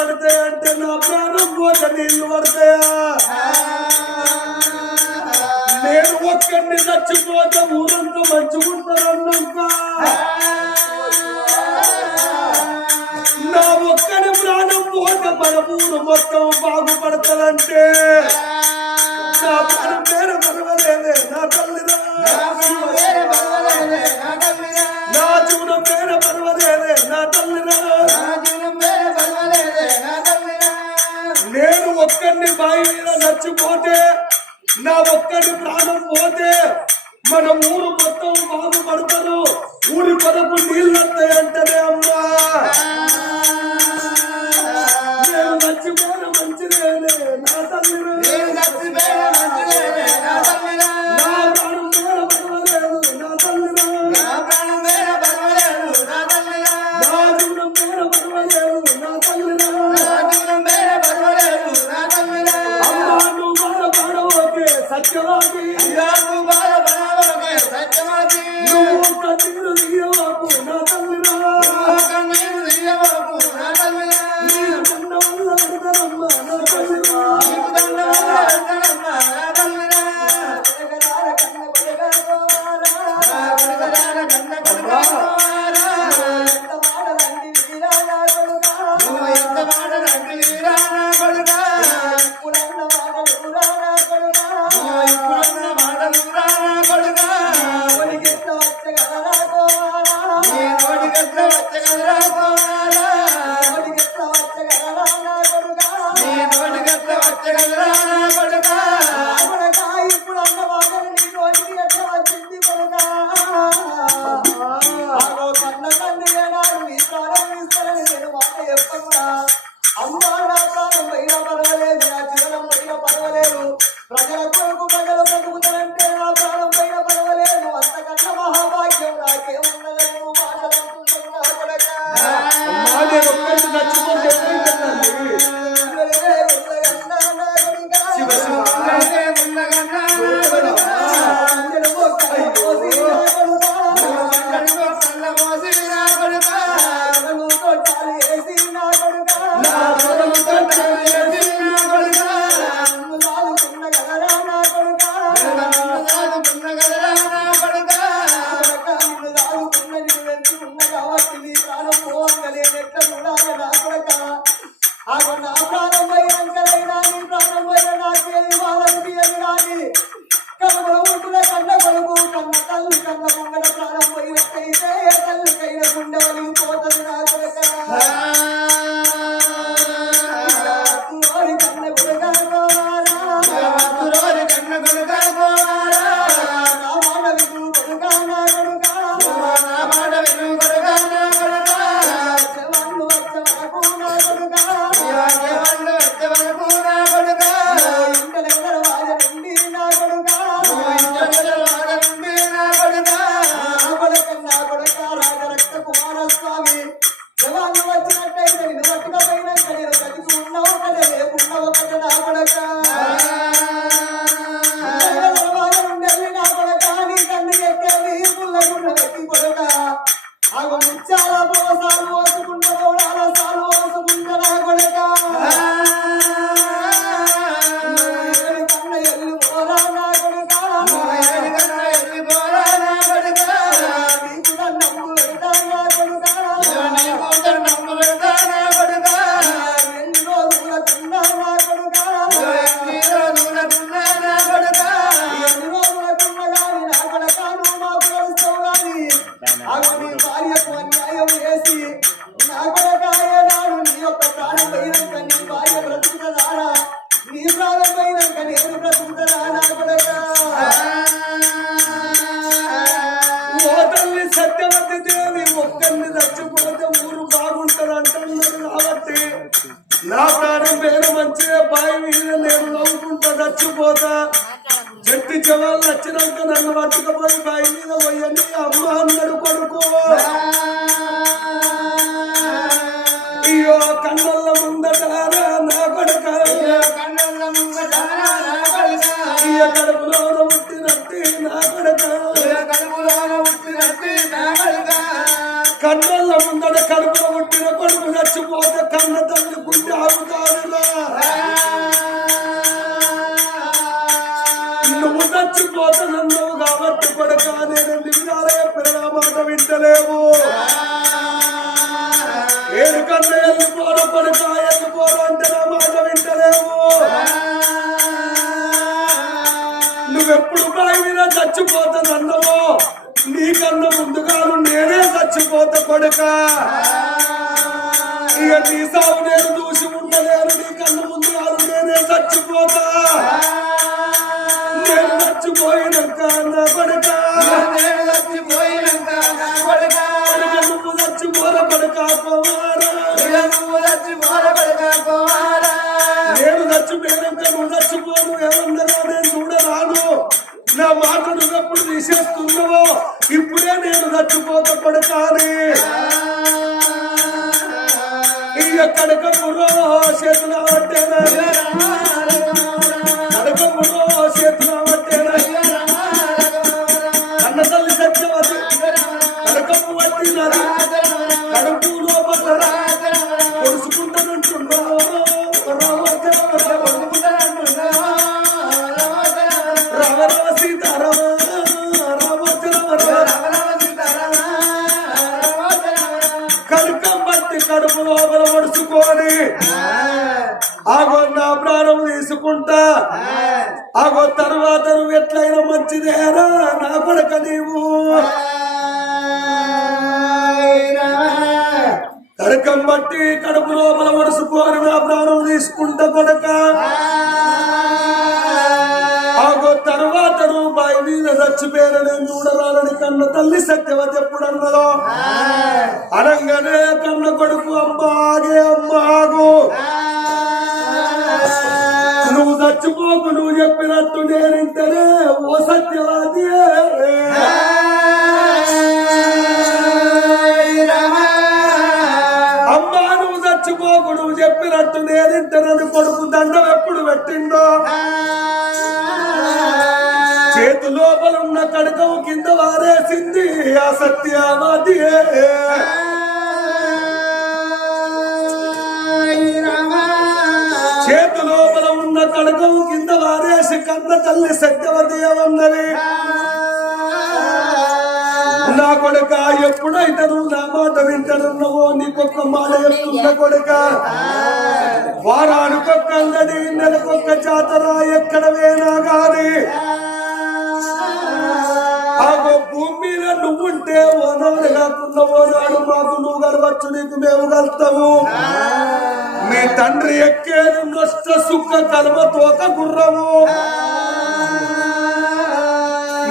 పడితే అంటే నా ప్రాణం పోత నీళ్ళు పడతాయా? నేను ఒక్కడిని చచ్చిపోతే ఊరంతా మంచుకుంటాను నా ఒక్కడి ప్రాణం పోతే మన ఊరు మొత్తం బాగుపడతానంటే నా ప్రాణం పేరు మన ఉండవని పోతుంది నా కొరక Oklahoma! ఉండలేను నీకన్నా ముందుగాను నేనే చచ్చిపోతా. నేను చచ్చిపోయినాక నా కొడుక. కొడుక నువ్వు చచ్చిపోరా కొడుక కుమారా. నేను చచ్చిపోయినాక నువ్వు చచ్చిపోను ఏమన్నారో నేను చూడరాను. నా మాట నువ్వెప్పుడు తీసేస్తున్నావో? ఇప్పుడే నేను చచ్చిపోత పడతానే. ఇక కడక పురో చేతుల అవట్టేనా కడక అన్న తల్లి సత్యవతి కడకపు పట్టినది కడుపు లోపల పొడుచుకుంటానంటుండో రామ రామ సీతారామ పడుచుకొని ఆగో నా ప్రాణం తీసుకుంటా. ఆగో తర్వాత నువ్వు ఎట్లయినా మంచిదేరా నా కొడక నీవు. కడకం బట్టి కడుపు లోపల పడుచుకొని నా ప్రాణం తీసుకుంటా కొడక. నేను చూడరాలని కన్న తల్లి సత్యవతి ఎప్పుడు అన్నదో అనగానే కన్న కొడుకు అమ్మాగే అమ్మాగు నువ్వు చచ్చిపోకు నువ్వు చెప్పినట్టు నేనింటనే ఓ సత్యవాది. అమ్మా నువ్వు చచ్చిపోకు నువ్వు చెప్పినట్టు నేనింటనని కొడుకు దండం ఎప్పుడు పెట్టిండో? చేతు వారేసింది ఆ సత్యవాది లోపల ఉన్న కడకం కింద వారేసి కన్న తల్లి సత్యవతి ఏమన్నది నా కొడుక ఎప్పుడైతే నువ్వు నా మాట వింటున్నావో నీకొక్క మాట చెప్తున్న కొడుక వారానికొక్క అందది నెలకొక్క జాతర ఎక్కడ వేనా గాని. నువ్వుంటే ఓనాడు కాకుండా ఓనాడు మాకు నువ్వు గలవచ్చు నీకు మేము కలుతాము మీ తండ్రి ఎక్కేది నష్ట సుఖ కలవ తోక గుర్రము.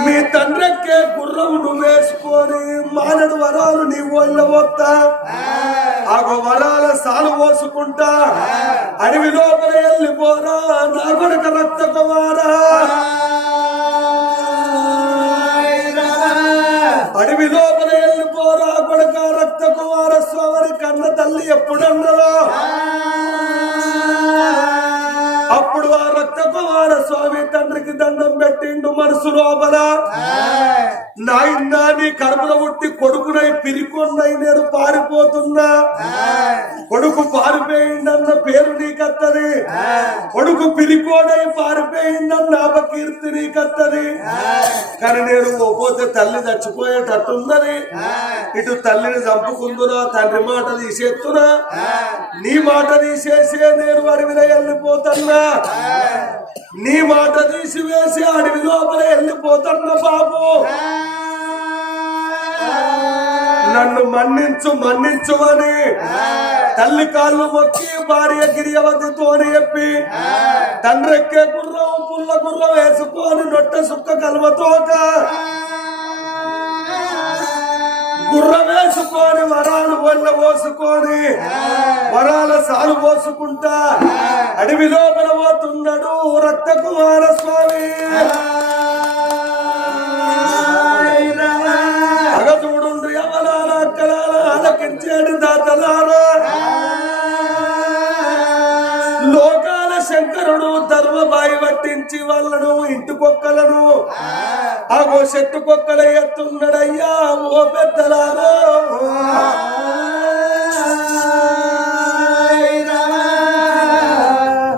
మీ తండ్రి ఎక్కే గుర్రము నువ్వు వేసుకొని మానడు వరాలు నీ ఒళ్ళ వస్తా ఆగో వరాల సాలు పోసుకుంటా. అడవి లోపల వెళ్ళిపోరా నా కొడుక రక్త కుమారా తల్లి ఎప్పుడన్నదో తండ్రికి దండం పెట్టిండు మనసు లోపల. నాయన నీ కడుపులో పుట్టి కొడుకునై పిరికొన్నై నేను పారిపోతున్నా. కొడుకు పారిపోయిందన్న పేరు నీకత్తది. కొడుకు పిరికోడై పారిపోయిందన్న అపకీర్తి నీకత్తది. కానీ నేను పోతే తల్లి చచ్చిపోయేటట్టుందని. ఇటు తల్లిని చంపుకుందునా తండ్రి మాట తీసేస్తున్నా నీ మాట తీసేసే నేను అడవిలో వెళ్ళిపోతున్నా. నీ మాట తీసి వేసి అడవి లోపల వెళ్ళిపోతున్నా బాబు. నన్ను మన్నించు మన్నించు అని తల్లి కాళ్ళు మొక్కి భార్య గిరియవతితో చెప్పి తండ్రి ఎక్కే గుర్రం పుల్ల గుర్రం వేసుకొని నొట్ట సుక్క కలువతోక గుర్ర వేసుకొని వరాలు బొల్ల పోసుకొని వరాల సాలు పోసుకుంటా. అడవి లోపల పోతున్నాడు రక్త కుమార స్వామి అగ చూడు అమలాల అక్కలాల అలకించేడు ఇంటి కుక్కలను అగో చెట్టు కుక్కల ఎత్తున్నాడయ్యా ఓ పెద్దలారో.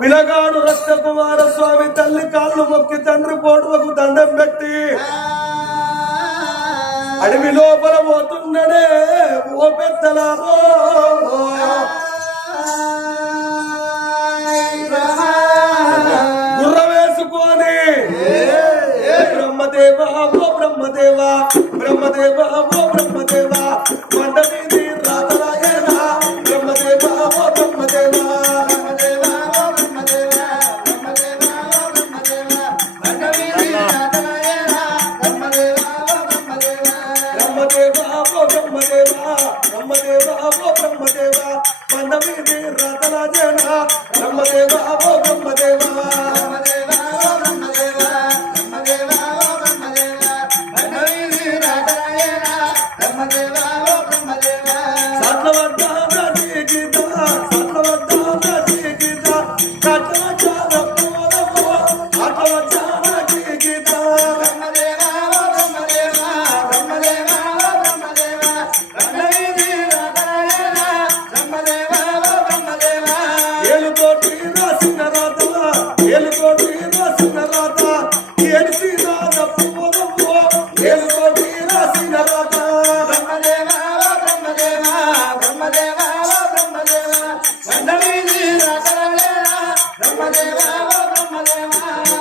విలగాడు రక్త కుమార స్వామి తల్లి కాళ్ళు మొక్కి తండ్రి కోడువకు దండం పెట్టి అడవి లోపల పోతున్నాడే ఓ పెద్దలారో. నందమే రతల జన బ్రహ్మదేవా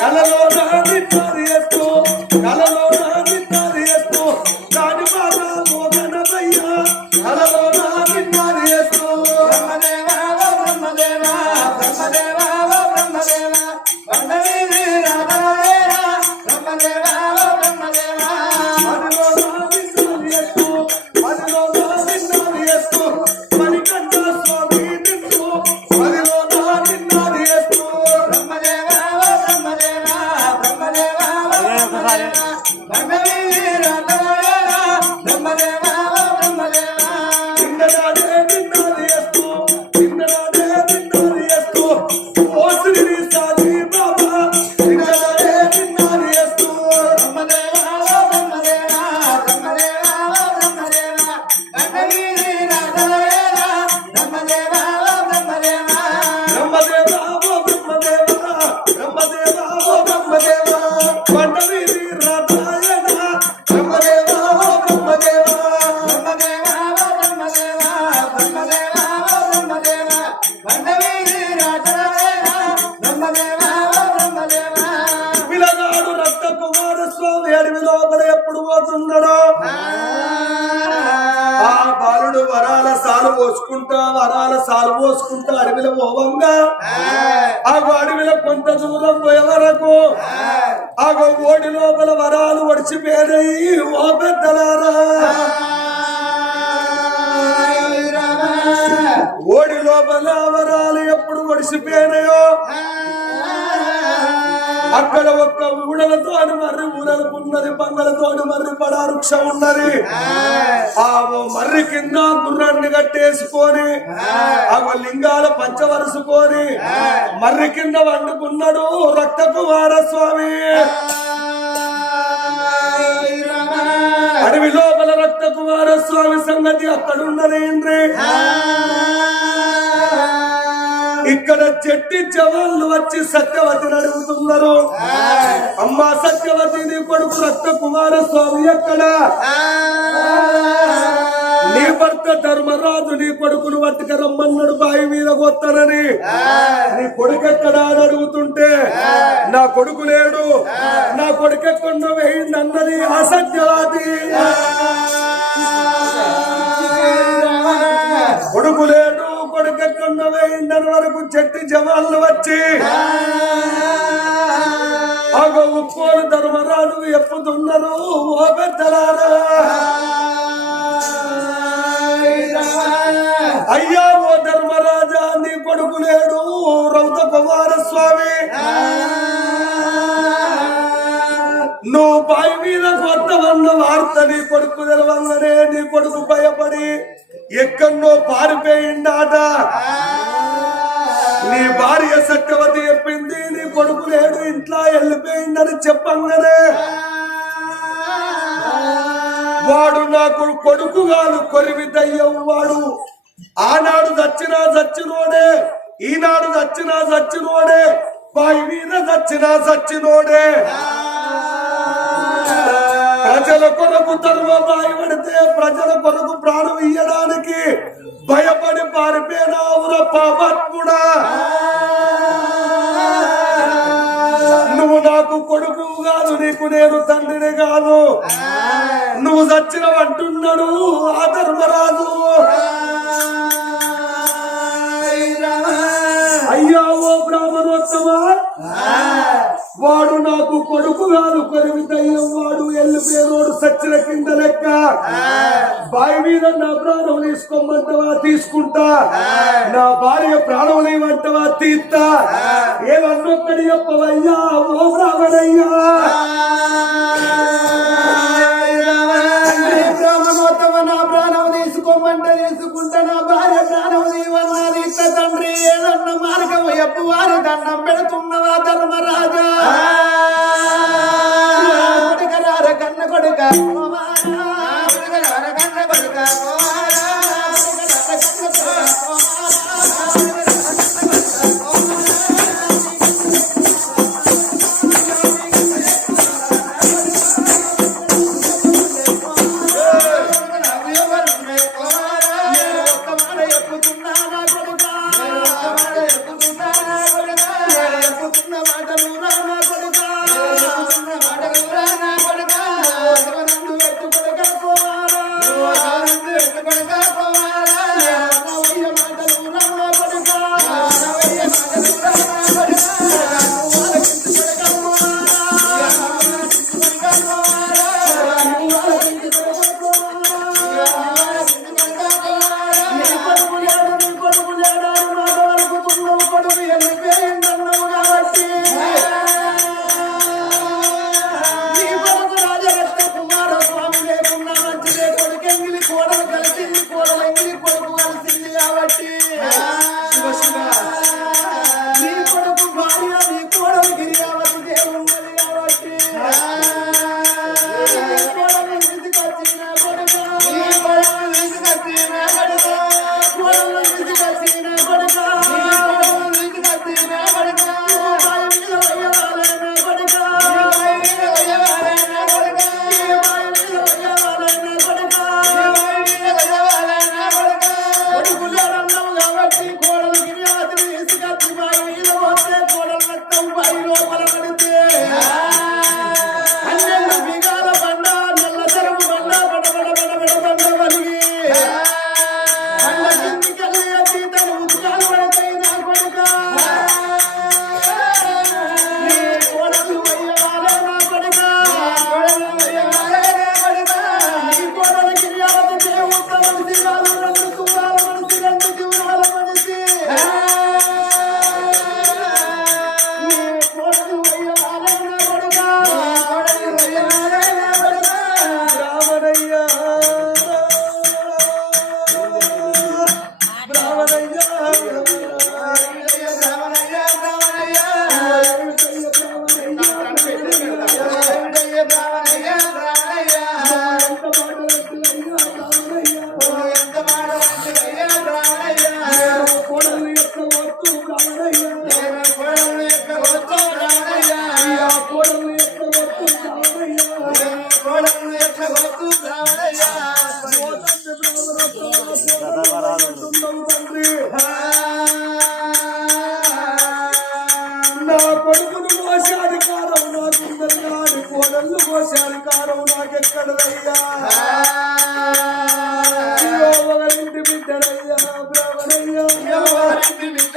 కలలో రాత్రి బలావరాలు ఎప్పుడు ఒడిసిపోయినాయో? అక్కడ ఒక్క ఊడలతో మర్రి ఊడలకు పన్నలతో పందలతో మర్రి పడారుక్ష ఉన్నది. ఆ మర్రి కింద గుర్రాన్ని కట్టేసుకొని ఆ లింగాల పంచవరుసుకొని మర్రి కింద వండుకున్నాడు రక్త కుమార స్వామి అడవి లోపల రక్త కుమార స్వామి సంగతి ఏంటి ఇక్కడ చెట్టి జవాన్లు వచ్చి సత్యవతిని అడుగుతున్నారు. అమ్మా సత్యవతి నీ కొడుకు రక్త కుమార స్వామి ఎక్కడ నీ భర్త ధర్మరాజు నీ కొడుకును పట్టుక రమ్మన్నాడు బావి మీద కొత్తనని నీ కొడుకు ఎక్కడా అని అడుగుతుంటే నా కొడుకు లేడు. నా కొడుకు ఎక్కడ వేయింది అన్నది ఆ. సత్యవతి కొడుకు లేడు. కొడుకు ఎక్కడ వరకు చెట్టి జవాన్లు వచ్చి అగో ఉప్పోలు ధర్మరాజు ఎప్పుతున్నారు ఓ పెద్దలారా? అయ్యా ఓ ధర్మరాజా నీ కొడుకు లేడు రౌత కుమారస్వామి. నువ్వు బావి మీద కొత్త వన్న వార్త నీ కొడుకు తెలవంగానే నీ కొడుకు భయపడి ఎక్కడో పారిపోయిండాట. నీ భార్య సత్యవతి చెప్పింది నీ కొడుకు లేడు ఇంట్లో వెళ్ళిపోయిందని చెప్పంగానే. వాడు నాకు కొడుకు కాదు కొరివి దయ్యం వాడు. ఆనాడు చచ్చినా చచ్చినోడే ఈనాడు చచ్చినా చచ్చినోడే బాయి మీద చచ్చినా చచ్చినోడే. ప్రజల కొరకు తరువ భయపడితే ప్రజల కొరకు ప్రాణం ఇయ్యడానికి భయపడి పారిపోయినావుర పాపాత్ముడా నువ్వు నాకు కొడుకు కాదు నీకు నేను తండ్రిని కాదు. నువ్వు చచ్చిన అంటున్నాడు ఆ ధర్మరాజు. అయ్యా ఓ బ్రాహ్మణోత్తమా వాడు నాకు కొడుకు కాదు కొరివి దయ్యం వాడు. ఎల్లిపోయినోడు సచ్చిన కింద లెక్క. బావి మీద నా ప్రాణం తీసుకోమంటవా తీసుకుంటా? నా భార్య ప్రాణం లేవంటవా తీస్తా? ఏమన్నొక్కడి చెప్పవయ్యా ఓ బ్రాహ్మణయ్యా. ఎప్పు దండం పెడుతున్నవా ధర్మరాజా?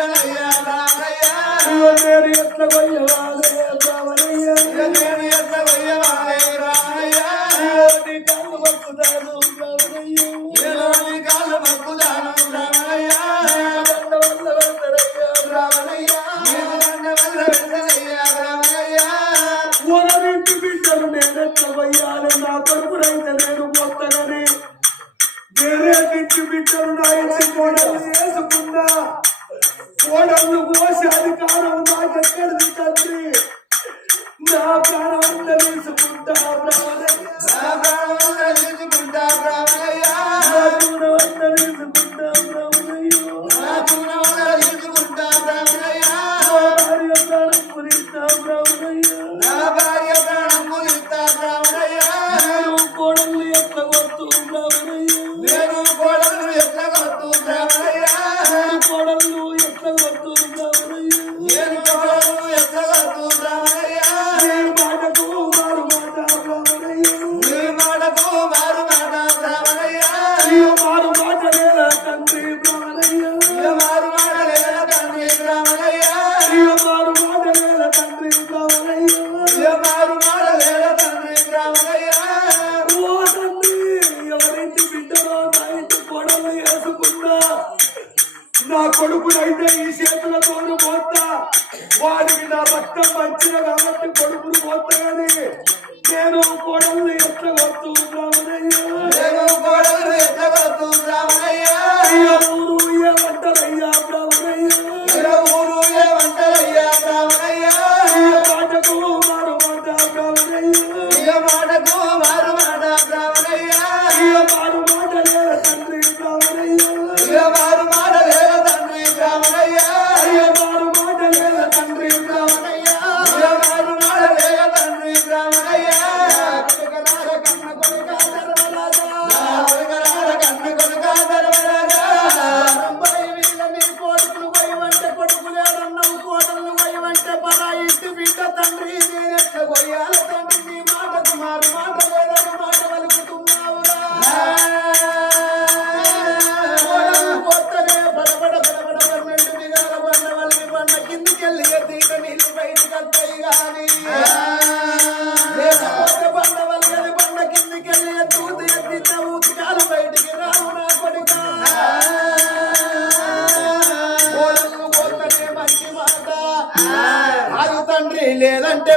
రామయ్య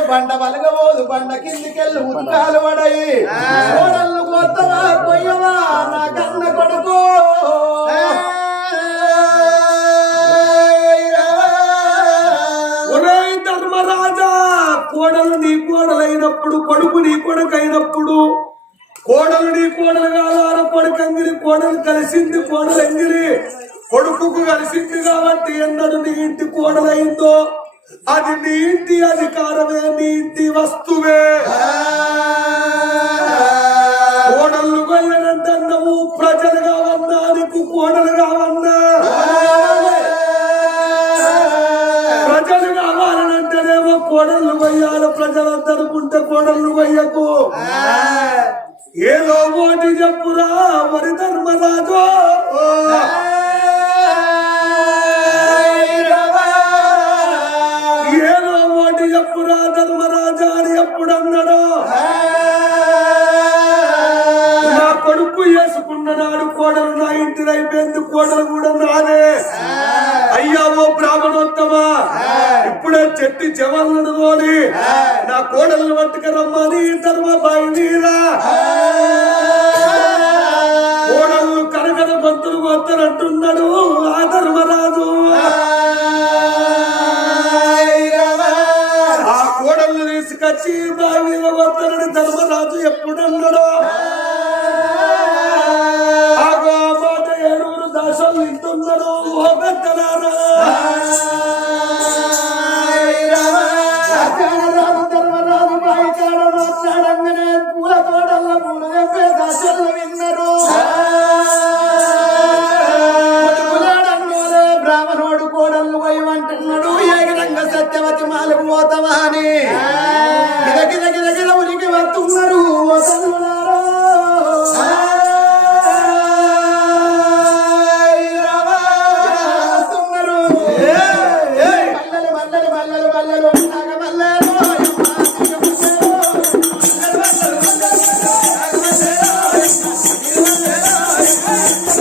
బండ వలగబోదు బండ కిందికెళ్ళు ఉత్కాలు పడయి. కోడళ్ళు కొత్తవా పొయ్యవా నా కన్న కొడుకు. ధర్మరాజా కోడలు నీ కోడలైనప్పుడు కొడుకు నీ కొడుకైనప్పుడు కోడలు నీ కోడలు కాదు కొడుకు అందిరి కోడలు కలిసింది కోడలు అందిరి కొడుకుకు కలిసింది కాబట్టి ఎన్నడు నీ ఇంటి కోడలైందో అది నీతి అధికారమే నీతి వస్తువే. కోడళ్ళు వెళ్ళడంత నువ్వు ప్రజలుగా ఉన్నా నీకు కోడలుగా ఉన్నా ప్రజలు కావాలనంటేనేమో కోడళ్ళు వయ్యాలి ప్రజలందరుకుంటే కోడలు వయ్యకు. ఏదో ఓటి చెప్పురా మరి ధర్మరాజు. కోటలు కూడా రాలే. అయ్యా ఓ బ్రాహ్మణోత్తమ ఇప్పుడే చెట్టి జవాలను తోలి నా కోడలను పట్టుకు రమ్మని ధర్మ బయలుదేరా కోడలు కరకర పంతులు వద్దనంటున్నాడు ఆ ధర్మరాజు. ఆ కోడలను తీసుకొచ్చి బావి వద్దనని ధర్మరాజు ఎప్పుడన్నాడో. Oh,